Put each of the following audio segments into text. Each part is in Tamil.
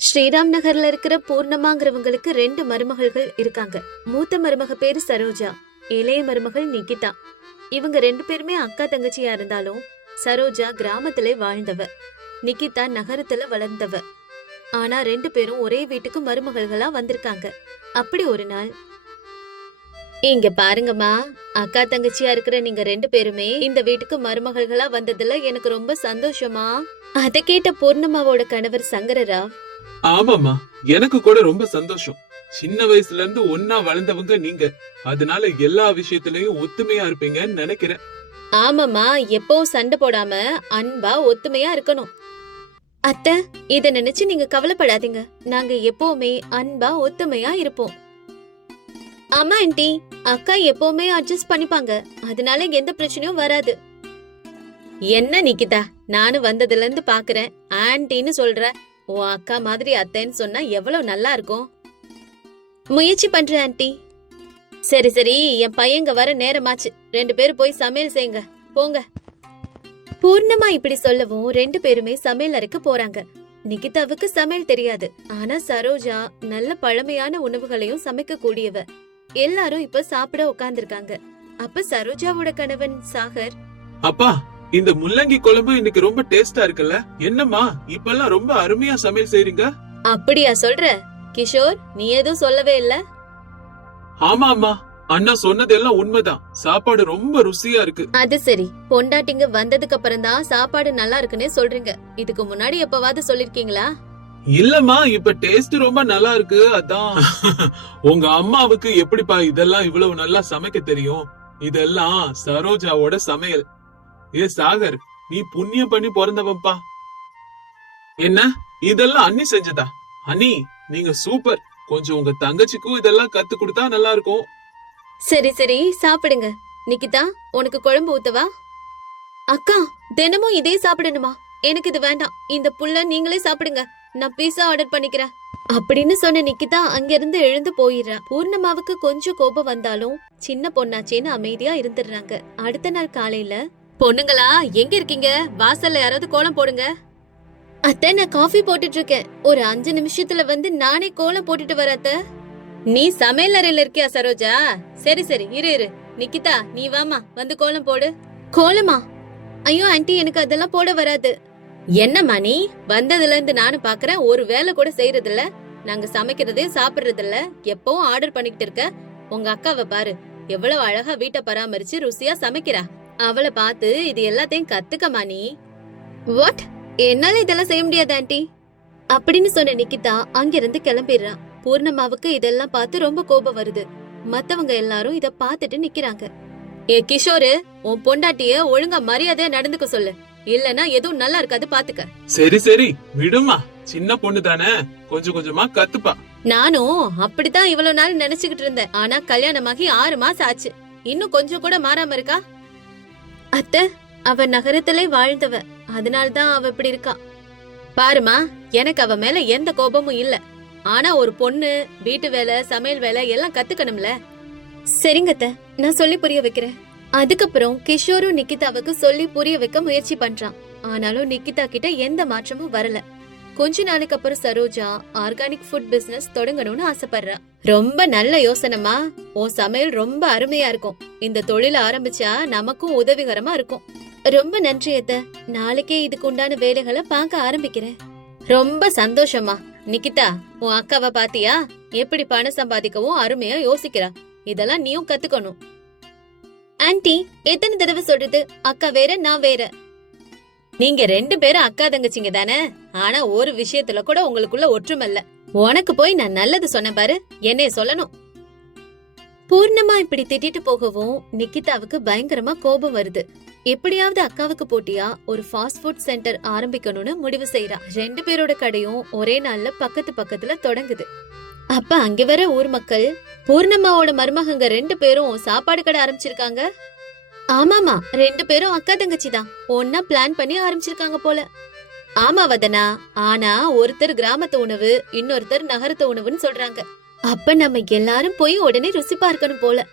ஸ்ரீராம் நகர்ல இருக்கிற பூர்ணமாங்கிறவங்களுக்கு ரெண்டு மருமகள்கள் இருக்காங்க. மூத்த மருமக பேரு சரோஜா இளைய மருமகள் நிகிதா. இவங்க ரெண்டு பேருமே அக்கா தங்கச்சியா இருந்தாலும் சரோஜா கிராமத்துல வாழ்ந்தவ. நிகிதா நகரத்துல வளர்ந்தவ. ஆனா ரெண்டு பேரும் ஒரே வீட்டுக்கு மருமகள்களா வந்திருக்காங்க. அப்படி ஒரு நாள் இங்க பாருங்கம்மா அக்கா தங்கச்சியா இருக்கிற நீங்க ரெண்டு பேருமே இந்த வீட்டுக்கு மருமகள்களா வந்ததுல எனக்கு ரொம்ப சந்தோஷமா? அத கேட்ட பூர்ணமாவோட கணவர் சங்கரராவ் ஆமாமா எனக்கு கூட ரொம்ப சந்தோஷம். சின்ன வயசுல இருந்து ஒன்னா வளர்ந்தவங்க நீங்க. அதனால எல்லா விஷயத்திலயும் ஒத்துமையா இருப்பீங்கன்னு நினைக்கிறேன். ஆமாமா எப்பவும் சண்டை போடாம அன்பா ஒத்துமையா இருக்கணும். அத்தை இத நினைச்சு நீங்க கவலைப்படாதீங்க. நாங்க எப்பவுமே அன்பா ஒத்துமையா இருப்போம். ஆமா ஆண்டி. அக்கா எப்பவுமே அட்ஜஸ்ட் பண்ணிப்பாங்க. அதனால எந்த பிரச்சனையும் வராது. என்ன நிக்கிதா? நானும் வந்ததுல இருந்து பாக்குறேன். ஆண்டின்னு சொல்ற. உன் அக்கா மாதிரி அத்தைன்னு சொன்னா எவ்வளவு நல்லா இருக்கும்? முயற்சி பண்றேன் ஆன்ட்டி சரி சரி என் பையங்க வர நேரமாச்சு. ரெண்டு பேரும் போய் சமையல் செய்யுங்க போங்க. பூர்ணமா இப்படி சொல்லவும் ரெண்டு பேருமே சமையல் அறைக்கு போறாங்க. நிகிதாவுக்கு சமையல் தெரியாது. ஆனா சரோஜா நல்ல பழமையான உணவுகளையும் சமைக்க கூடியவ எல்லாரும் இப்ப சாப்பிட உட்கார்ந்திருக்காங்க. அப்ப சரோஜாவோட கணவன் சாகர்? அப்பா இந்த முள்ளங்கி குழம்பு இன்னைக்கு ரொம்ப டேஸ்டா இருக்குல்ல? என்னம்மா இப்பெல்லாம் ரொம்ப அருமையா சமையல் செய்றீங்க? அப்படியா சொல்ற? கிஷோர் நீ எதுவும் சொல்லவே இல்ல? ஆமா அம்மா அண்ணா சொன்னதெல்லாம் உண்மைதான். சாப்பாடு ரொம்ப ருசியா இருக்கு. அது சரி. பொண்டாட்டிங்க வந்ததுக்கு அப்புறம் தான் சாப்பாடு நல்லா இருக்குன்னே சொல்றீங்க. இதுக்கு முன்னாடி எப்பவாவது சொல்லிருக்கீங்களா? இல்லம்மா இப்ப டேஸ்ட் ரொம்ப நல்லா இருக்கு அதான். உங்க அம்மாவுக்கு எப்படிப்பா இதெல்லாம் இவ்வளவு நல்லா சமைக்க தெரியும்? இதெல்லாம் சரோஜாவோட சமையல். ஏ சாகர் நீ புண்ணியம் பண்ணி பிறந்தவன்பா என்ன? இதெல்லாம் அண்ணி செஞ்சதா? அண்ணி நீங்க சூப்பர். கொஞ்சம் உங்க தங்கச்சிக்கும் இதெல்லாம் கத்து கொடுத்தா நல்லா இருக்கும் சரி சரி சாப்பிடுங்க. நிக்கிதா உனக்கு குழம்பு ஊத்தவா? அக்கா தினமும் இதே சாப்பிடணுமா? எனக்கு இது வேண்டாம். இந்த புல்ல நீங்களே சாப்பிடுங்க. நான் பீஸா ஆர்டர் பண்ணிக்கிறேன். அப்படின்னு சொன்ன நிக்கிதா அங்கிருந்து எழுந்து போயிடுறா. பூர்ணமாவுக்கு கொஞ்சம் கோபம் வந்தாலும் சின்ன பொண்ணாச்சேன்னு அமைதியா இருந்துடுறாங்க. அடுத்த நாள் காலையில பொண்ணுங்களா எங்க இருக்கீங்க? வாசல்ல யாராவது கோலம் போடுங்க. அத்தை நான் காஃபி போட்டுட்டு இருக்கேன் ஒரு அஞ்சு நிமிஷத்துல வந்து நானே கோலம் போட்டுட்டு வர அத்தை. நீ சமையல் அறையில இருக்கியா சரோஜா? சரி சரி இரு இரு. நிக்கிதா நீ வாமா வந்து கோலம் போடு. கோலமா? ஐயோ ஆன்ட்டி எனக்கு அதெல்லாம் போட வராது. என்னம்மா நீ? வந்ததுல இருந்து நானும் பாக்குறேன் ஒரு வேலை கூட செய்யறது இல்ல நாங்க சமைக்கிறதே சாப்பிடுறது இல்ல எப்பவும் ஆர்டர் பண்ணிக்கிட்டு இருக்க. உங்க அக்காவை பாரு எவ்வளவு அழகா வீட்டை பராமரிச்சு ருசியா சமைக்கிறா. அவளை பார்த்து இது எல்லாத்தையும் கத்துக்கமா நீ. வாட் என்னால இதெல்லாம் செய்ய முடியாது ஆன்ட்டி அப்படின்னு சொன்ன நிக்கிதா அங்கிருந்து கிளம்பிடுறா. பூர்ணமாவுக்கு இதெல்லாம் பார்த்து ரொம்ப கோபம் வருது. மத்தவங்க எல்லாரும் இத பார்த்துட்டு நிக்கிறாங்க. ஏ கிஷோரு உன் பொண்டாட்டிய ஒழுங்கா மரியாதையா நடந்துக்க சொல்லு. இல்லனா எதுவும் நல்லா இருக்காது பாத்துக்க. சரி சரி. விடுமா சின்ன பொண்ணு தானே. கொஞ்சம் கொஞ்சமா கத்துப்பா. நானும் அப்படித்தான் இவ்வளவு நாள் நினைச்சுக்கிட்டு இருந்தேன். ஆனா கல்யாணமாகி ஆறு மாசம் ஆச்சு. இன்னும் கொஞ்சம் கூட மாறாம இருக்கா? அத்தை அவ நகரத்திலே வாழ்ந்தவ. அதனால்தான் அவ இப்படி இருக்கா. பாருமா எனக்கு அவ மேல எந்த கோபமும் இல்ல. ஆனா ஒரு பொண்ணு வீட்டு வேலை சமையல் வேலை எல்லாம் கத்துக்கணும்ல. சரிங்க அத்தை நான் சொல்லி புரிய வைக்கிறேன். அதுக்கப்புறம் கிஷோரும் நிக்கிதாவுக்கு சொல்லி புரிய வைக்க முயற்சி பண்றான். ஆனாலும் நிக்கிதா கிட்ட எந்த மாற்றமும் வரல. கொஞ்ச நாளைக்கு அப்புறம் சரோஜா ஆர்கானிக் ஃபுட் பிசினஸ் தொடங்கணும்னு ஆசைப்படுறா. ரொம்ப நல்ல யோசனைமா உன் சமையல் ரொம்ப அருமையா இருக்கும். இந்த தொழில் ஆரம்பிச்சா நமக்கும் உதவிகரமா இருக்கும். ரொம்ப நன்றி அத்த. நாளைக்கே இதுக்கு உண்டான வேலைகளை பார்க்க ஆரம்பிக்கிறேன். ரொம்ப சந்தோஷமா நிக்கிதா உன் அக்காவை பாத்தியா? எப்படி பணம் சம்பாதிக்கவும் அருமையா யோசிக்கிறா. இதெல்லாம் நீயும் கத்துக்கணும். ஆன்ட்டி எத்தனை தடவை சொல்றது? அக்கா வேற நான் வேற. நீங்க ரெண்டு பேரும் அக்கா தங்கச்சிங்க தானே? ஆனா ஒரு விஷயத்துல கூட உங்களுக்குள்ள ஒற்றுமல்ல உனக்கு போய் நான் நல்லது சொன்னேன் பாரு. என்னைய சொல்லணும். பூர்ணமா இப்படி திட்டிட்டு போகவும் நிக்கிதாவுக்கு பயங்கரமா கோபம் வருது. எப்படியாவது அக்காவுக்கு போட்டியா? ஒரு ஃபாஸ்ட் ஃபுட் சென்டர் ஆரம்பிக்கணும்னு முடிவு செய்யறா ரெண்டு பேரோட கடையும் ஒரே நாள்ல பக்கத்து பக்கத்துல தொடங்குது. அப்ப அங்க வர ஊர் மக்கள் பூர்ணம்மாவோட மருமகங்க ரெண்டு பேரும் சாப்பாடு கடை ஆரம்பிச்சிருக்காங்க? ஆமாமா ரெண்டு பேரும் அக்கா தங்கச்சி தான். ஒன்னா பிளான் பண்ணி ஆரம்பிச்சிருக்காங்க போல. ஆமா வதனா. ஆனா ஒருத்தர் கிராமத்து உணவு இன்னொருத்தர் நகரத்து உணவுன்னு சொல்றாங்க. அப்ப நம்ம எல்லாரும் போய் உடனே ருசி பார்க்கணும் போல.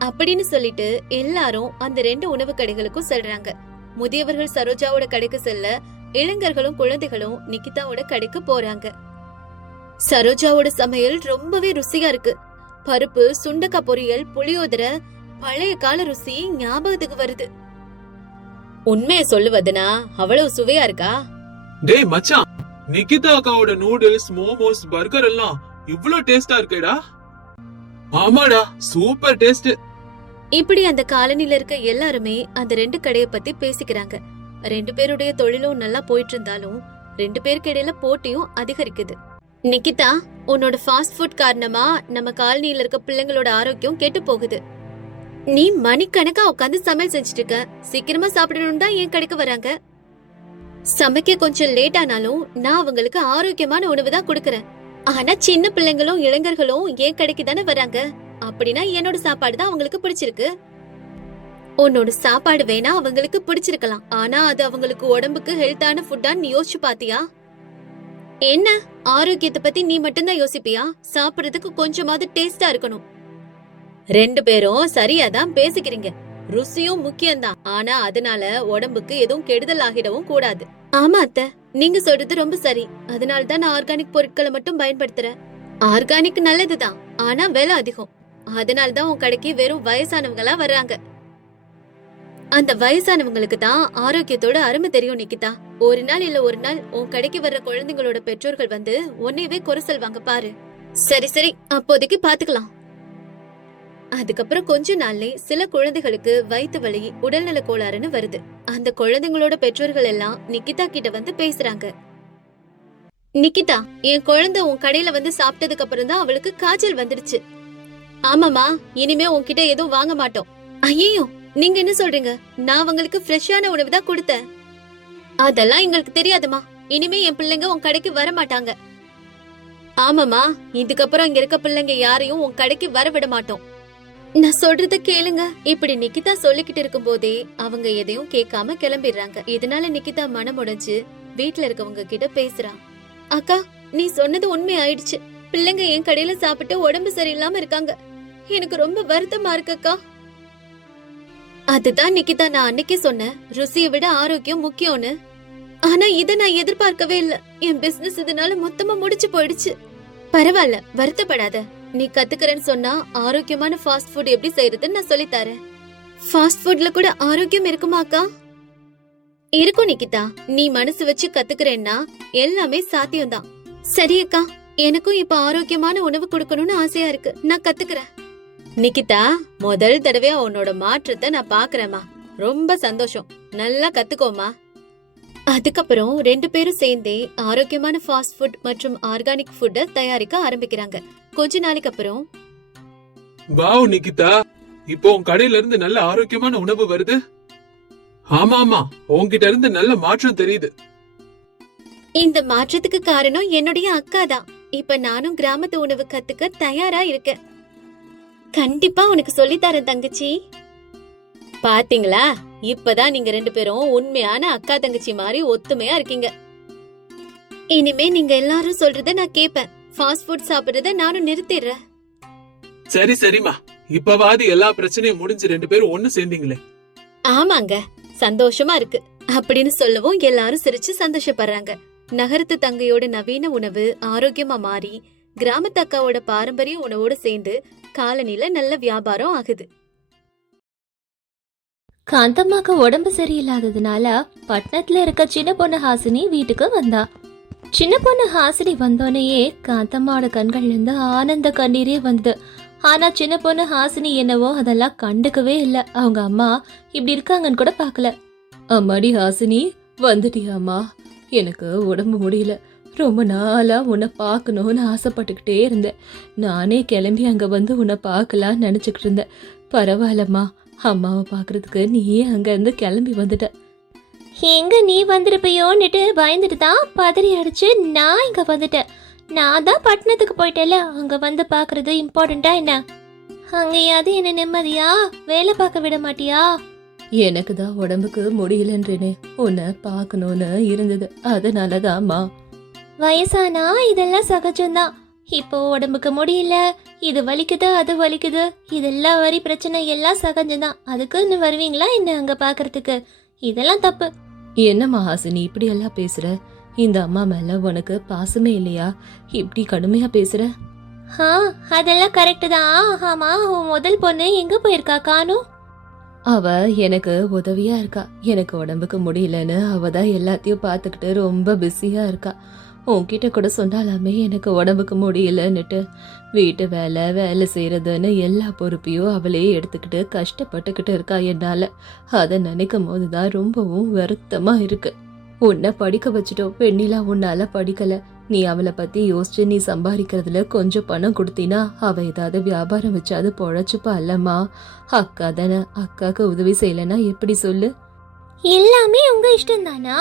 அப்படின்னு சொல்லிட்டு எல்லாரும் அந்த ரெண்டு உணவு கடைகளுக்கும் செல்றாங்க. முதியவர்கள் சரோஜாவோட கடைக்கு செல்ல இளைஞர்களும் குழந்தைகளும் நிக்கிதாவோட கடைக்கு போறாங்க. சரோஜாவோட சமையல் ரொம்பவே ருசியா இருக்கு. பருப்பு சுண்டக்காய் பொரியல் புளியோதரை பழைய கால ருசி ஞாபகத்துக்கு வருது. உண்மைய சொல்லுவதுனா அவ்வளவு சுவையா இருக்கா? டேய் மச்சான் நிகிதா அக்காவோட நூடுல்ஸ் மோமோஸ் பர்கர் எல்லாம் இவ்ளோ டேஸ்டா இருக்கேடா. ஆமாடா சூப்பர் டேஸ்ட் இப்படி அந்த காலனில இருக்க எல்லாருமே அந்த ரெண்டு கடைய பத்தி பேசிக்கிறாங்க. ரெண்டு பேருடைய தொழிலும் நல்லா போயிட்டு இருந்தாலும் ரெண்டு பேருக்கு இடையில போட்டியும் அதிகரிக்குது. நிக்கிதா உன்னோட ஃபாஸ்ட் ஃபுட் காரணமா நம்ம காலனியில இருக்க பிள்ளைங்களோட ஆரோக்கியம் கெட்டு போகுது. நீ மணிக்கணக்கா உட்காந்து சமையல் செஞ்சுட்டு இருக்க. சீக்கிரமா சாப்பிடணும் தான் என் கடைக்கு வராங்க. சமைக்க கொஞ்சம் லேட் ஆனாலும் நான் அவங்களுக்கு ஆரோக்கியமான உணவு தான் கொடுக்கறேன். ஆனா சின்ன பிள்ளைங்களும் இளைஞர்களும் ஏன் கடைக்கு தானே வராங்க? அப்படின்னா என்னோட சாப்பாடு தான் அவங்களுக்கு பிடிச்சிருக்கு. உன்னோட சாப்பாடு வேணா அவங்களுக்கு பிடிச்சிருக்கலாம். ஆனா அது அவங்களுக்கு உடம்புக்கு ஹெல்த்தான ஃபுட்டான்னு யோசிச்சு பாத்தியா? என்ன? ஆரோக்கியத்தை பத்தி நீ மட்டும்தான் யோசிப்பியா? சாப்பிடுறதுக்கு கொஞ்சமாவது டேஸ்டா இருக்கணும். ரெண்டு பேரும் சரியாதான் பேசிக்கிறீங்க. ருசியும் முக்கியம்தான். ஆனா அதனால உடம்புக்கு எதுவும் கெடுதல் ஆகிடவும் கூடாது. ஆமா அத்தை. நீங்க சொல்றது ரொம்ப சரி. அதனால தான் நான் ஆர்கானிக் பொருட்களை மட்டும் பயன்படுத்துறேன். ஆர்கானிக் நல்லதுதான். ஆனா விலை அதிகம். அதனால தான் உன் கடைக்கு வெறும் வயசானவங்களா வர்றாங்க. அந்த வயசானவங்களுக்கு தான் ஆரோக்கியத்தோட அருமை தெரியும் நிக்கிதா. ஒரு நாள் இல்ல ஒரு நாள் உன் கடைக்கு வர்ற குழந்தைங்களோட பெற்றோர்கள் வந்து உன்னையவே குறை சொல்வாங்க பாரு. சரி சரி. அப்போதைக்கு பாத்துக்கலாம். அதுக்கப்புறம் கொஞ்ச நாள்லே சில குழந்தைகளுக்கு வயிற்று வலி உடல்நல கோளாறுன்னு வருது. அந்த குழந்தைங்களோட பெற்றோர்கள் எல்லாம் நிக்கிதா கிட்ட வந்து பேசுறாங்க. நிக்கிதா என் குழந்தை உன் கடையில வந்து சாப்பிட்டதுக்கு அப்புறம் தான் அவளுக்கு காய்ச்சல் வந்துடுச்சு ஆமாமா இனிமே உன்கிட்ட எதுவும் வாங்க மாட்டோம். ஐயோ நீங்க என்ன சொல்றீங்க? நான் அவங்களுக்கு ஃப்ரெஷ்ஷான உணவு தான் கொடுத்தேன். அதெல்லாம் எங்களுக்கு தெரியாதுமா இனிமே என் பிள்ளைங்க உன் கடைக்கு வர மாட்டாங்க. ஆமாமா இதுக்கப்புறம் இங்க இருக்க பிள்ளைங்க யாரையும் உன் கடைக்கு வர விட மாட்டோம். நான் சொல்றத கேளுங்க. இப்படி நிக்கிதா சொல்லிக்கிட்டு இருக்கும் போதே அவங்க எதையும் கேட்காம கிளம்பிடுறாங்க. இதனால நிக்கிதா மனம் உடைஞ்சு வீட்டுல இருக்கவங்க கிட்ட பேசுறா. அக்கா நீ சொன்னது உண்மை ஆயிடுச்சு. பிள்ளைங்க என் கடையில சாப்பிட்டு உடம்பு சரியில்லாம இருக்காங்க. எனக்கு ரொம்ப வருத்தமா இருக்குக்கா. அதுதான் நிக்கிதா நான் அன்னைக்கே சொன்னேன் ருசியை விட ஆரோக்கியம் முக்கியம்னு. ஆனா இத நான் எதிர்பார்க்கவே இல்ல. என் பிசினஸ் இதனால மொத்தமா முடிச்சு போயிடுச்சு. பரவாயில்ல வருத்தப்படாத. நீ கத்துக்கிறேன்னு சொன்னா ஆரோக்கியமான ஃபாஸ்ட் ஃபுட் எப்படி செய்யறதுன்னு நான் சொல்லித் தரேன். ஃபாஸ்ட் ஃபுட்ல கூட ஆரோக்கியம் இருக்குமாக்கா இருக்கும் நிக்கிதா. நீ மனசு வச்சு கத்துக்கிறேன்னா எல்லாமே சாத்தியம்தான். சரி அக்கா எனக்கும் இப்ப ஆரோக்கியமான உணவு கொடுக்கணும்னு ஆசையா இருக்கு. நான் கத்துக்கிறேன். நிக்கிதா முதல் தடவையா உன்னோட மாற்றத்தை நான் பாக்குறேம்மா. ரொம்ப சந்தோஷம். நல்லா கத்துக்கோமா அதுக்கப்புறம் ரெண்டு பேரும் சேர்ந்தே ஆரோக்கியமான ஃபாஸ்ட் ஃபுட் மற்றும் ஆர்கானிக் ஃபுட்டை தயாரிக்க ஆரம்பிக்கிறாங்க. கொஞ்ச நாளைக்கு அப்புறம். வாவ் நிகிதா. இப்போ உன் கடையில இருந்து நல்ல ஆரோக்கியமான உணவு வருது? ஆமா ஆமா. உன்கிட்ட இருந்து நல்ல மாற்றம் தெரியுது. இந்த மாற்றத்துக்கு காரணம் என்னுடைய அக்கா தான். இப்ப நானும் கிராமத்து உணவு கத்துக்க தயாரா இருக்கேன். கண்டிப்பா உனக்கு சொல்லி தரேன் தங்கச்சி. பாத்தீங்களா? இப்பதான் நீங்க ரெண்டு பேரும் உண்மையான அக்கா தங்கச்சி மாதிரி ஒத்துமையா இருக்கீங்க. இனிமே நீங்க எல்லாரும் சொல்றத நான் கேப்பேன். ஃபாஸ்ட் ஃபுட் சாப்பிடுறத நானும் நிறுத்திடுறேன். சரி சரிம்மா. இப்பவாது எல்லா பிரச்சனையும் முடிஞ்சு ரெண்டு பேரும் ஒண்ணு சேர்ந்தீங்களே. ஆமாங்க. சந்தோஷமா இருக்கு. அப்படின்னு சொல்லவும் எல்லாரும் சிரிச்சு சந்தோஷப்படுறாங்க. நகரத்து தங்கையோட நவீன உணவு ஆரோக்கியமா மாறி கிராமத்து அக்காவோட பாரம்பரிய உணவோட சேர்ந்து காலனில நல்ல வியாபாரம் ஆகுது. காந்தம்மாக்கு உடம்பு சரியில்லாததுனால பட்டணத்துல இருக்க சின்ன பொண்ணு ஹாசினி வீட்டுக்கு வந்தா. சின்ன பொண்ணு ஹாசினி வந்தோடனேயே காந்தம்மாவோட கண்கள்லேருந்து ஆனந்த கண்ணீரே வந்தது. ஆனால் சின்ன பொண்ணு ஹாசினி என்னவோ அதெல்லாம் கண்டுக்கவே இல்லை. அவங்க அம்மா இப்படி இருக்காங்கன்னு கூட பார்க்கல. அம்மாடி ஹாசினி வந்துட்டியாம்மா? எனக்கு உடம்பு முடியல. ரொம்ப நாளா உன்னை பார்க்கணும்னு ஆசைப்பட்டுக்கிட்டே இருந்தேன். நானே கிளம்பி அங்கே வந்து உன்னை பார்க்கலான்னு நினச்சிக்கிட்டு இருந்தேன். பரவாயில்லம்மா. அம்மாவை பார்க்கறதுக்கு நீயே அங்கேருந்து கிளம்பி வந்துட்ட. எங்க நீ வந்திருப்பையோன்னுட்டு பயந்துட்டு தான் பதறி அடிச்சு நான் இங்க வந்துட்டேன் நான் தான் பட்டணத்துக்கு போயிட்டேல அங்க வந்து பார்க்கறது இம்பார்ட்டண்டா என்ன? அங்கேயாவது என்ன நிம்மதியா? வேலை பார்க்க விட மாட்டியா? எனக்கு தான் உடம்புக்கு முடியலன்றேனே உன்னை பார்க்கணும்னு இருந்தது. அதனாலதாம்மா. வயசானா? இதெல்லாம் சகஜம்தான். இப்போ உடம்புக்கு முடியல இது வலிக்குது அது வலிக்குது. இதெல்லாம் வரி பிரச்சனை எல்லாம் சகஜம்தான். அதுக்குன்னு வருவீங்களா என்ன அங்க பாக்குறதுக்கு? இதெல்லாம் தப்பு. என்னம்மா ஹாசினி இப்படி எல்லாம் பேசுற? இந்த அம்மா மேல உனக்கு பாசமே இல்லையா? இப்படி கடுமையா பேசுற? ஆ அதெல்லாம் கரெக்டு தான். ஆமா உன் முதல் பொண்ணு எங்க போயிருக்கா காணும் அவ எனக்கு உதவியா இருக்கா. எனக்கு உடம்புக்கு முடியலன்னு அவ தான் எல்லாத்தையும் பார்த்துக்கிட்டு ரொம்ப பிஸியா இருக்கா. உன்கிட்ட கூட சொன்னாலாமே எனக்கு உடம்புக்கு முடியலன்னுட்டு. வீட்டு வேலை வேலை செய்கிறதுன்னு எல்லா பொறுப்பையும் அவளே எடுத்துக்கிட்டு கஷ்டப்பட்டுக்கிட்டு இருக்கா என்னால். அதை நினைக்கும் போது தான் ரொம்பவும் வருத்தமாக இருக்குது உன்னை படிக்க வச்சுட்டோம். பெண்ணிலா உன்னால படிக்கலை. நீ அவளை பத்தி யோசிச்சு நீ சம்பாதிக்கிறதுல கொஞ்சம் பணம் கொடுத்தினா அவ ஏதாவது வியாபாரம் வச்சாது பொழைச்சுப்பா அல்லம்மா அக்கா தானே அக்காக்கு உதவி செய்யலைன்னா எப்படி சொல்லு? எல்லாமே உங்க இஷ்டம் தானா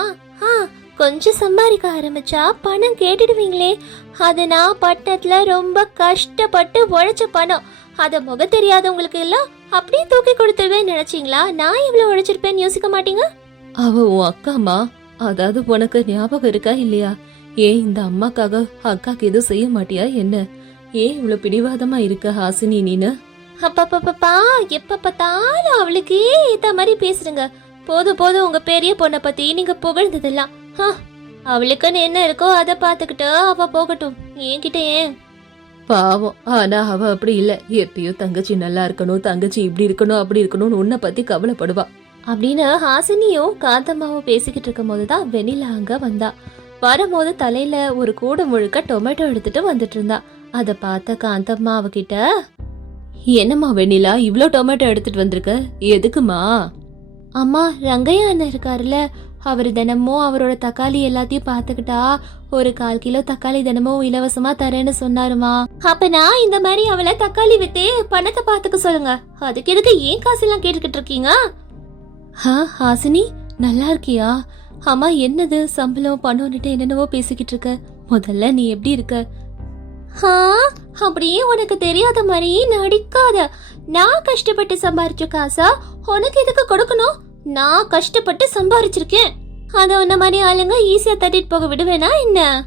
கொஞ்சம் சம்பாதிக்க ஆரம்பிச்சா பணம் கேட்டுடுவீங்களே. அது நான் பட்டத்துல ரொம்ப கஷ்டப்பட்டு உழைச்ச பணம். அத முக தெரியாதவங்களுக்கு எல்லாம் அப்படியே தூக்கி கொடுத்துருவேன் நினைச்சீங்களா? நான் எவ்வளவு உழைச்சிருப்பேன்னு யோசிக்க மாட்டீங்க? அவ உன் அக்காமா அதாவது உனக்கு ஞாபகம் இருக்கா இல்லையா? ஏன் இந்த அம்மாக்காக அக்காக்கு எதுவும் செய்ய மாட்டியா என்ன? ஏன் இவ்வளவு பிடிவாதமா இருக்க ஹாசினி நீனு? அப்பப்பப்பா எப்ப பார்த்தாலும் அவளுக்கு ஏத்த மாதிரி பேசுறீங்க. போதும் போதும். உங்க பெரிய பொண்ணை பத்தி நீங்க புகழ்ந்ததெல்லாம். அவளுக்குன்னு என்ன இருக்கோ அதை பார்த்துக்கிட்டு அவ போகட்டும். என்கிட்ட ஏன்? பாவம் ஆனா அவ அப்படி இல்ல. எப்பயும் தங்கச்சி நல்லா இருக்கணும் தங்கச்சி இப்படி இருக்கணும் அப்படி இருக்கணும்னு உன்னை பத்தி கவலைப்படுவா. அப்படின்னு ஹாசினியும் காந்தம்மாவும் பேசிக்கிட்டு இருக்கும் போதுதான் வெண்ணிலா அங்க வந்தா. வரும்போது தலையில ஒரு கூடை முழுக்க டொமேட்டோ எடுத்துட்டு வந்துட்டு இருந்தா. அத பார்த்த காந்தம்மா அவகிட்ட என்னம்மா வெண்ணிலா இவ்ளோ டொமேட்டோ எடுத்துட்டு வந்திருக்க? எதுக்குமா அம்மா ரங்கையா அண்ணன் இருக்காருல்ல அவர் தினமும் அவரோட தக்காளி எல்லாத்தையும் பார்த்துக்கிட்டா ஒரு கால் கிலோ தக்காளி தினமும் இலவசமா தரேன்னு சொன்னாருமா. அப்ப நான் இந்த மாதிரி அவளை தக்காளி வித்தே பணத்தை பார்த்துக்க சொல்லுங்க. அதுக்கு எதுக்கு ஏன் காசெல்லாம் கேட்டுக்கிட்டு இருக்கீங்க? ஹா ஹாசினி நல்லா இருக்கியா? அம்மா என்னது சம்பளம் பணம்னுட்டு என்னென்னவோ பேசிக்கிட்டு இருக்க. முதல்ல நீ எப்படி இருக்க? ஹா அப்படியே உனக்கு தெரியாத மாதிரி நடிக்காத. நான் கஷ்டப்பட்டு சம்பாரிச்ச காசா உனக்கு எதுக்கு கொடுக்கணும்? நான் கஷ்டப்பட்டு சம்பாரிச்சிருக்கேன். அத உன்ன மாதிரி ஆளுங்க ஈஸியா தட்டிட்டு போக விடுவேனா என்ன?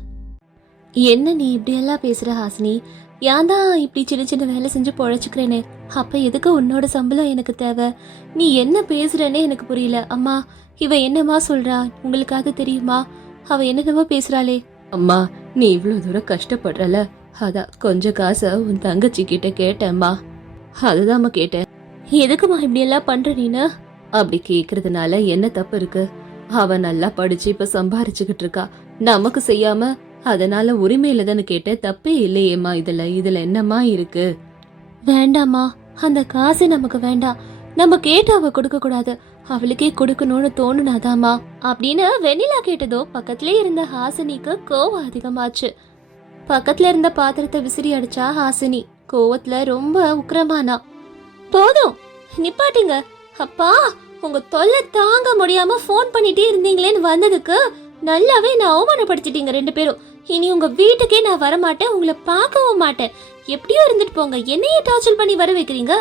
என்ன நீ இப்படி எல்லாம் பேசுற ஹாசினி? ஏன் தான் இப்படி சின்ன சின்ன வேலை செஞ்சு பொழைச்சுக்கிறேனே? அப்ப எதுக்கு உன்னோட சம்பளம் எனக்கு தேவை? நீ என்ன பேசுறேனே எனக்கு புரியல. அம்மா இவ என்னம்மா சொல்றா? உங்களுக்கு அது தெரியுமா? அவ என்னென்னவோ பேசுறாளே. அம்மா நீ இவ்வளவு தூரம் கஷ்டப்படுறல. அதான் கொஞ்சம் காசை உன் தங்கச்சி கிட்ட கேட்டேம்மா. அதுதாம்மா கேட்டேன். எதுக்குமா இப்படி எல்லாம் பண்ற நீனு? அப்படி கேக்குறதுனால என்ன தப்பு இருக்கு? அவ நல்லா படிச்சு இப்ப சம்பாரிச்சுக்கிட்டு இருக்கா. நமக்கு செய்யாம அதனால உரிமையில தானே கேட்ட தப்பே இல்லையேம்மா இதுல. இதுல என்னம்மா இருக்கு? வேண்டாம்மா. அந்த காசு நமக்கு வேண்டாம். நம்ம கேட்டு அவ கொடுக்க கூடாது. அவளுக்கே கொடுக்கணும்னு தோணுனாதாம்மா. அப்படின்னு வெண்ணிலா கேட்டதோ பக்கத்திலே இருந்த ஹாசினிக்கு கோவம் அதிகமாச்சு. பக்கத்துல இருந்த பாத்திரத்தை விசிறி அடிச்சா ஹாசினி. கோவத்துல ரொம்ப உக்கிரமானா. போதும். நிப்பாட்டிங்க. அப்பா! உங்க தொல்லை தாங்க முடியாம ஃபோன் பண்ணிட்டே இருந்தீங்களேன்னு வந்ததுக்கு நல்லாவே நான் அவமானப்படுத்திட்டீங்க ரெண்டு பேரும். இனி உங்க வீட்டுக்கே நான் வரமாட்டேன் உங்களை பார்க்கவும் மாட்டேன். எப்படியோ இருந்துட்டு போங்க. என்னையே டார்ச்சர் பண்ணி வர வைக்கிறீங்க?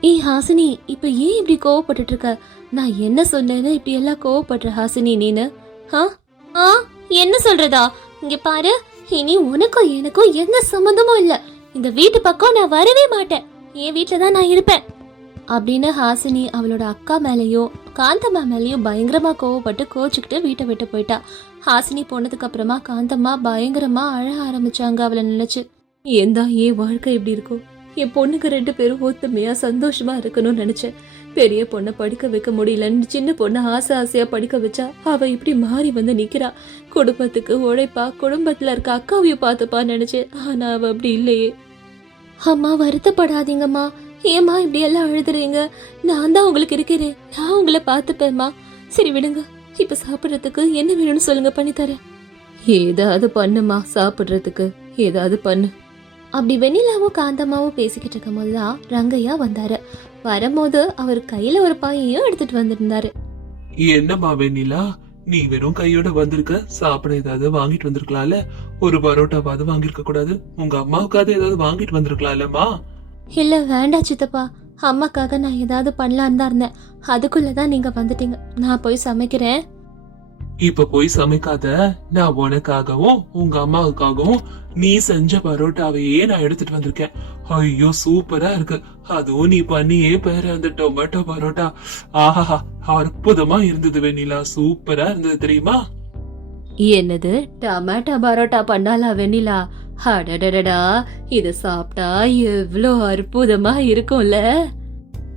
ஏய் ஹாசினி இப்ப ஏன் இப்படி கோவப்பட்டுட்டு இருக்க நான் என்ன சொன்னேன்னு இப்படி எல்லாம் கோவப்படுற ஹாசினி நீனு? ஆ? ஆ? என்ன சொல்றதா? இங்க பாரு. இனி உனக்கும் எனக்கும் எந்த சம்மந்தமும் இல்ல. இந்த வீட்டு பக்கம் நான் வரவே மாட்டேன். என் வீட்டில் தான் நான் இருப்பேன். அப்படின்னு ஹாசினி அவளோட அக்கா மேலேயும் காந்தம்மா மேலேயும் பயங்கரமாக கோவப்பட்டு கோச்சிக்கிட்டு வீட்டை விட்டு போயிட்டா. ஹாசினி போனதுக்கு அப்புறமா காந்தம்மா பயங்கரமா அழ ஆரம்பிச்சாங்க அவளை நினைச்சு. ஏந்தா ஏன் வாழ்க்கை இப்படி இருக்கும் என் பொண்ணுக்கு ரெண்டு பேரும் ஒத்துமையா சந்தோஷமா இருக்கணும்னு நினைச்சேன். பெரிய பொண்ணை படிக்க வைக்க முடியலன்னு சின்ன பொண்ணை ஆசை ஆசையா படிக்க வச்சா அவ இப்படி மாறி வந்து நிக்கிறா. குடும்பத்துக்கு உழைப்பா குடும்பத்துல இருக்க அக்காவையும் பார்த்துப்பா நினைச்சேன். ஆனா அவ அப்படி இல்லையே. அம்மா வருத்தப்படாதீங்கம்மா. ஏம்மா இப்படி எல்லாம் அழுதுறீங்க? நான் தான் உங்களுக்கு இருக்கிறேன். நான் உங்களை பார்த்துப்பேம்மா. சரி விடுங்க. இப்ப சாப்பிடுறதுக்கு என்ன வேணும்னு சொல்லுங்க பண்ணித்தரேன். ஏதாவது பண்ணுமா சாப்பிடுறதுக்கு. ஏதாவது பண்ணு. அப்படி வெண்ணிலாவும் காந்தம்மாவும் பேசிக்கிட்டு இருக்கும் போதுதான் ரங்கையா வந்தாரு. வரும்போது அவர் கையில ஒரு பையையும் எடுத்துட்டு வந்திருந்தாரு. என்னம்மா வெண்ணிலா? நீ வெறும் கையோட வந்திருக்க. சாப்பிட ஏதாவது வாங்கிட்டு வந்திருக்கலாம்ல? ஒரு பரோட்டாவாவது வாங்கிருக்க கூடாது. உங்க அம்மாவுக்காவது ஏதாவது வாங்கிட்டு வந்திருக்கலாம்லம்மா? இல்ல வேண்டாம் சித்தப்பா. அம்மாக்காக நான் ஏதாவது பண்ணலான்னு தான் இருந்தேன். அதுக்குள்ளதான் நீங்க வந்துட்டீங்க. நான் போய் சமைக்கிறேன். இப்ப போய் சமைக்காத. நான் உனக்காகவும் உங்க அம்மாவுக்காகவும் நீ செஞ்ச பரோட்டாவையே நான் எடுத்துட்டு வந்திருக்கேன். ஐயோ சூப்பரா இருக்கு. அதுவும் நீ பண்ணியே பேர அந்த டொமேட்டோ பரோட்டா. ஆஹா அற்புதமா இருந்தது வெண்ணிலா. சூப்பரா இருந்தது தெரியுமா? என்னது? டமாட்டா பரோட்டா பண்ணாலா வெண்ணிலா? அடடடடா இத சாப்பிட்டா எவ்வளோ அற்புதமா இருக்கும்ல?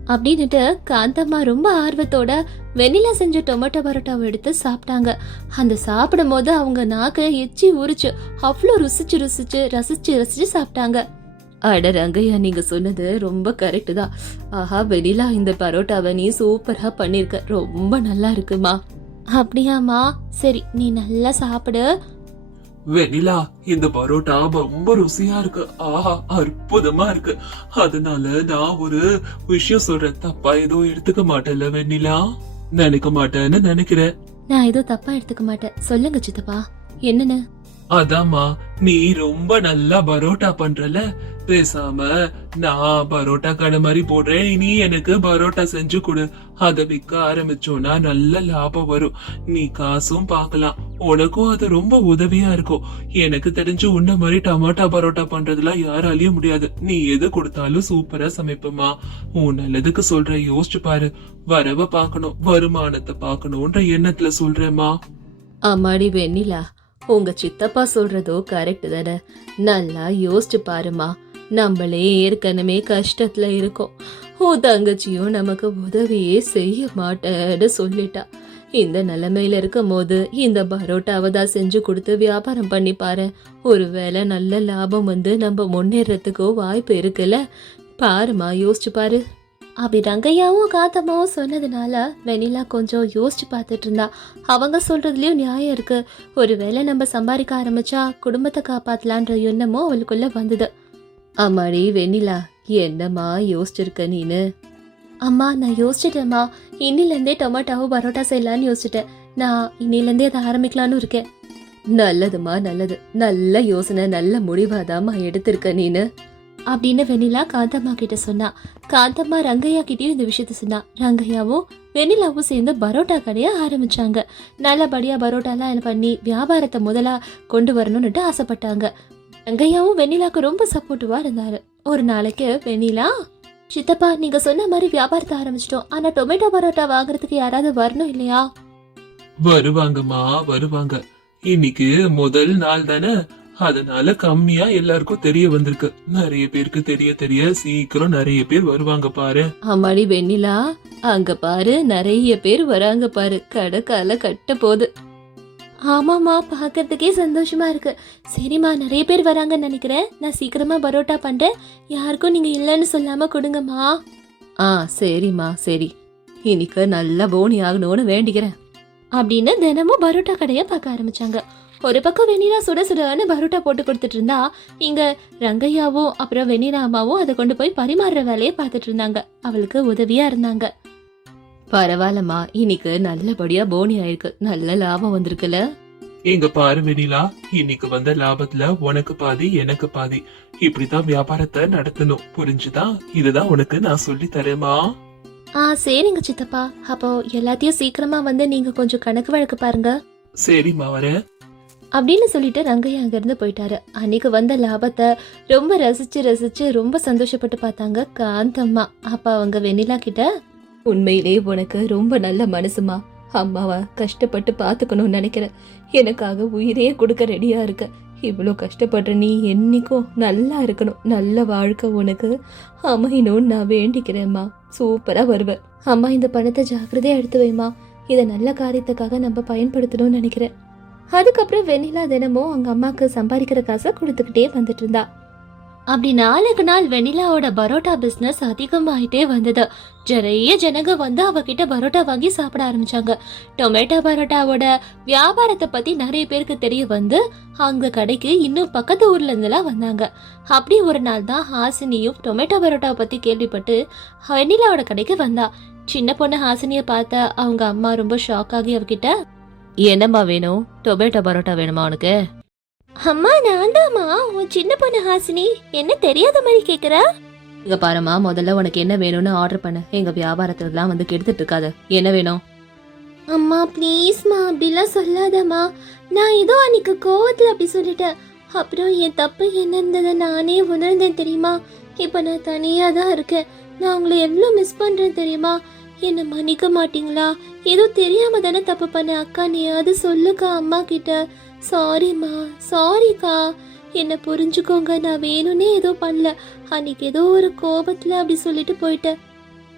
அப்படின்னுட்டு காந்தம்மா ரொம்ப ஆர்வத்தோட வெண்ணிலா செஞ்ச டொமேட்டோ பரோட்டாவை எடுத்து சாப்பிட்டாங்க. அந்த சாப்பிடும் போது அவங்க நாக்க எச்சி உரிச்சு அவ்வளோ ருசிச்சு ருசிச்சு ரசிச்சு ரசிச்சு சாப்பிட்டாங்க. அட ரங்கையா நீங்க சொன்னது ரொம்ப கரெக்டு தான். ஆஹா வெண்ணிலா இந்த பரோட்டாவை நீ சூப்பரா பண்ணிருக்க. ரொம்ப நல்லா இருக்குமா? அப்படியாம்மா. சரி நீ நல்லா சாப்பிடு. வெண்ணிலா இந்த பரோட்டா ரொம்ப ருசியா இருக்கு. ஆஹா அற்புதமா இருக்கு. அதனால நான் ஒரு விஷயம் சொல்றேன். தப்பா ஏதோ எடுத்துக்க மாட்டேன்ல வெண்ணிலா? நினைக்க மாட்டேன்னு நினைக்கிறேன். நான் ஏதோ தப்பா எடுத்துக்க மாட்டேன். சொல்லுங்க சித்தப்பா. என்னன்னு? அதாம்மா நீ ரொம்ப நல்லா பரோட்டா பண்றல பேசாம நான் பரோட்டா கடை மாதிரி போடுறேன். நீ எனக்கு பரோட்டா செஞ்சு கொடு. அத விற்க ஆரம்பிச்சோம்னா நல்ல லாபம் வரும். நீ காசும் பார்க்கலாம். உனக்கும் அது ரொம்ப உதவியா இருக்கும். எனக்கு தெரிஞ்சு உன்ன மாதிரி டமாட்டா பரோட்டா பண்றதுலாம் யாராலையும் முடியாது. நீ எது கொடுத்தாலும் சூப்பரா சமைப்பமா உன் நல்லதுக்கு சொல்ற யோசிச்சு பாரு. வரவ பார்க்கணும் வருமானத்தை பார்க்கணும்ன்ற எண்ணத்துல சொல்றேம்மா. அம்மாடி வெண்ணிலா உங்க சித்தப்பா சொல்றதோ கரெக்ட் தானே. நல்லா யோசிச்சு பாருமா நம்மளே ஏற்கனவே கஷ்டத்தில் இருக்கோம். உன் தங்கச்சியும் நமக்கு உதவியே செய்ய மாட்டேன்னு சொல்லிட்டா. இந்த நிலைமையில இருக்கும் போது இந்த பரோட்டாவை தான் செஞ்சு கொடுத்து வியாபாரம் பண்ணி பாரு. ஒருவேளை நல்ல லாபம் வந்து நம்ம முன்னேறத்துக்கோ வாய்ப்பு இருக்குல்ல? பாருமா யோசிச்சு பாரு. அப்படி ரங்கையாவும் காத்தம்மாவும் சொன்னதுனால வெண்ணிலா கொஞ்சம் யோசிச்சு பார்த்துட்டு இருந்தா. அவங்க சொல்றதுலயும் நியாயம் இருக்கு. ஒருவேளை நம்ம சம்பாதிக்க ஆரம்பிச்சா குடும்பத்தை காப்பாத்தலான்ற எண்ணமும் அவளுக்குள்ள வந்தது. அம்மாடி வெண்ணிலா என்னம்மா யோசிச்சிருக்க நீனு? அம்மா நான் யோசிச்சிட்டேம்மா. இன்னிலேருந்தே டொமேட்டோவும் பரோட்டா செய்யலான்னு யோசிச்சிட்டேன். நான் இன்னிலேருந்தே அதை ஆரம்பிக்கலான்னு இருக்கேன். நல்லதுமா நல்லது. நல்ல யோசனை நல்ல முடிவாதாம்மா எடுத்திருக்க நீனு? அப்படின்னு வெண்ணிலா காந்தம்மா கிட்ட சொன்னா. காந்தம்மா ரங்கையா கிட்டயும் இந்த விஷயத்த சொன்னா. ரங்கையாவும் வெண்ணிலாவும் சேர்ந்து பரோட்டா கடையை ஆரம்பிச்சாங்க. நல்லபடியா பரோட்டாலாம் பண்ணி வியாபாரத்தை முதலா கொண்டு வரணும்னுட்டு ஆசைப்பட்டாங்க. ரங்கையாவும் வெண்ணிலாக்கு ரொம்ப சப்போர்ட்டிவா இருந்தாரு. ஒரு நாளைக்கு வெண்ணிலா சித்தப்பா நீங்க சொன்ன மாதிரி வியாபாரத்தை ஆரம்பிச்சிட்டோம். ஆனா டொமேட்டோ பரோட்டா வாங்குறதுக்கு யாராவது வரணும் இல்லையா? வருவாங்கம்மா வருவாங்க. இன்னைக்கு முதல் நாள் தானே. அதனால கம்மியா எல்லாருக்கும் தெரிய வந்திருக்கு. நிறைய பேருக்கு தெரிய தெரிய சீக்கிரம் நிறைய பேர் வருவாங்க பாரு. அம்மாடி வெண்ணிலா அங்க பாரு நிறைய பேர் வராங்க பாரு. கடை கால கட்ட போகுது. ஆமாம்மா பார்க்கறதுக்கே சந்தோஷமா இருக்கு. சரிம்மா நிறைய பேர் வராங்கன்னு நினைக்கிறேன். நான் சீக்கிரமா பரோட்டா பண்றேன். யாருக்கும் நீங்க இல்லைன்னு சொல்லாம கொடுங்கம்மா. ஆ சரிம்மா சரி. இன்னைக்கு நல்லா போனி ஆகணும்னு வேண்டிக்கிறேன். அப்படின்னு தினமும் பரோட்டா கடையை பார்க்க ஆரம்பிச்சாங்க. ஒரு பக்கம் வெண்ணிலா சுட சுடன்னு பரோட்டா போட்டு கொடுத்துட்டு இருந்தா இங்க ரங்கையாவும் அப்புறம் வெண்ணிலா அம்மாவும் அதை கொண்டு போய் பரிமாறுற வேலையை பார்த்துட்டு இருந்தாங்க. அவளுக்கு உதவியா இருந்தாங்க. பரவாயில்லம்மா. இன்னைக்கு நல்லபடியா போனி ஆயிருக்கு. நல்ல லாபம் வந்திருக்குல்ல எங்க பாரு வெனிலா இன்னைக்கு வந்த லாபத்துல உனக்கு பாதி எனக்கு பாதி. இப்படிதான் வியாபாரத்தை நடத்தணும். புரிஞ்சுதா? இதுதான் உனக்கு நான் சொல்லி தரேமா ஆ சரிங்க சித்தப்பா. அப்போ எல்லாத்தையும் சீக்கிரமா வந்து நீங்க கொஞ்சம் கணக்கு வழக்கு பாருங்க. சரிம்மா வரேன். அப்படின்னு சொல்லிட்டு ரங்கையா அங்கிருந்து போயிட்டாரு. அன்னைக்கு வந்த லாபத்தை ரொம்ப ரசிச்சு ரசிச்சு ரொம்ப சந்தோஷப்பட்டு பார்த்தாங்க காந்தம்மா. அப்ப அவங்க வெண்ணிலா கிட்ட உண்மையிலே உனக்கு ரொம்ப நல்ல மனசுமா. அம்மாவை கஷ்டப்பட்டு பார்த்துக்கணும்னு நினைக்கிறேன். எனக்காக உயிரே கொடுக்க ரெடியா இருக்க. இவ்வளோ கஷ்டப்படுற நீ என்னைக்கும் நல்லா இருக்கணும். நல்ல வாழ்க்கை உனக்கு. அமையணும்னு நான் வேண்டிக்கிறேம்மா. சூப்பரா வருவேன். அம்மா இந்த பணத்தை ஜாக்கிரதையா எடுத்து வைமா இதை நல்ல காரியத்துக்காக நம்ம பயன்படுத்தணும்னு நினைக்கிறேன். அதுக்கப்புறம் வெண்ணிலா தினமும் அவங்க அம்மாவுக்கு சம்பாதிக்கிற காசை கொடுத்துக்கிட்டே வந்துட்டு இருந்தா. அப்படி நாளுக்கு நாள் வெனிலாவோட பரோட்டா பிஸ்னஸ் அதிகமாயிட்டே வந்தது. நிறைய ஜனங்க வந்து அவகிட்ட பரோட்டா வாங்கி சாப்பிட ஆரம்பிச்சாங்க. டொமேட்டோ பரோட்டாவோட வியாபாரத்தை பத்தி நிறைய பேருக்கு தெரிய வந்து அவங்க கடைக்கு இன்னும் பக்கத்து ஊர்ல இருந்தெல்லாம் வந்தாங்க. அப்படி ஒரு நாள் தான் ஹாசினியும் டொமேட்டோ பரோட்டாவை பத்தி கேள்விப்பட்டு வெனிலாவோட கடைக்கு வந்தா. சின்ன பொண்ணு ஹாசினிய பார்த்த அவங்க அம்மா ரொம்ப ஷாக் ஆகி அவகிட்ட என்னம்மா வேணும்? டொமேட்டோ பரோட்டா வேணுமா உனக்கு? அம்மா நான் தாம்மா உன் சின்ன பொண்ணு ஹாசினி. என்ன தெரியாத மாதிரி கேக்குற? இங்க பாருமா முதல்ல உனக்கு என்ன வேணும்னு ஆர்டர் பண்ணு. எங்க வியாபாரத்துலாம் வந்து கெடுத்துட்டு இருக்காத. என்ன வேணும்? அம்மா ப்ளீஸ்மா அப்படிலாம் சொல்லாதம்மா. நான் ஏதோ அன்னைக்கு கோவத்துல அப்படி சொல்லிட்டேன். அப்புறம் என் தப்பு என்ன இருந்ததை நானே உணர்ந்தேன் தெரியுமா? இப்போ நான் தனியாக தான் இருக்கேன். நான் உங்களை எவ்வளோ மிஸ் பண்ணுறேன் தெரியுமா? என்னை மன்னிக்க மாட்டீங்களா? ஏதோ தெரியாம தானே தப்பு பண்ண அக்கா நீ அது சொல்லுக்கா அம்மா கிட்ட. சாரிம்மா சாரிக்கா என்னை புரிஞ்சுக்கோங்க நான் வேணும்னே ஏதோ பண்ணல. அன்னைக்கு ஏதோ ஒரு கோபத்தில் அப்படி சொல்லிட்டு போயிட்டேன்.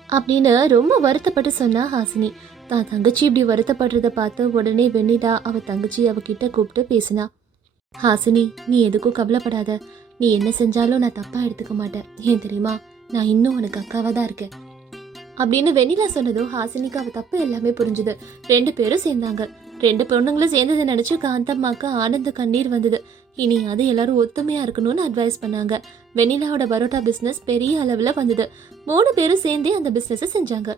அப்படின்னு ரொம்ப வருத்தப்பட்டு சொன்னா ஹாசினி. தான் தங்கச்சி இப்படி வருத்தப்படுறத பார்த்து உடனே வெண்ணிலா அவ தங்கச்சி அவகிட்ட கூப்பிட்டு பேசினா. ஹாசினி நீ எதுக்கும் கவலைப்படாத. நீ என்ன செஞ்சாலும் நான் தப்பா எடுத்துக்க மாட்டேன். ஏன் தெரியுமா? நான் இன்னும் உனக்கு அக்காவா தான் இருக்கேன். அப்படின்னு வெண்ணிலா சொன்னதும் ஹாசினிக்கு அவ தப்பு எல்லாமே புரிஞ்சுது. ரெண்டு பேரும் சேர்ந்தாங்க. ரெண்டு பொண்ணுங்களும் சேர்ந்ததை நினைச்சு காந்தம்மாக்கு ஆனந்த கண்ணீர் வந்தது. இனி அது எல்லாரும் ஒத்துமையா இருக்கணும்னு அட்வைஸ் பண்ணாங்க. வெண்ணிலாவோட பரோட்டா பிசினஸ் பெரிய அளவுல வந்தது. மூணு பேரும் சேர்ந்தே அந்த பிசினஸ் செஞ்சாங்க.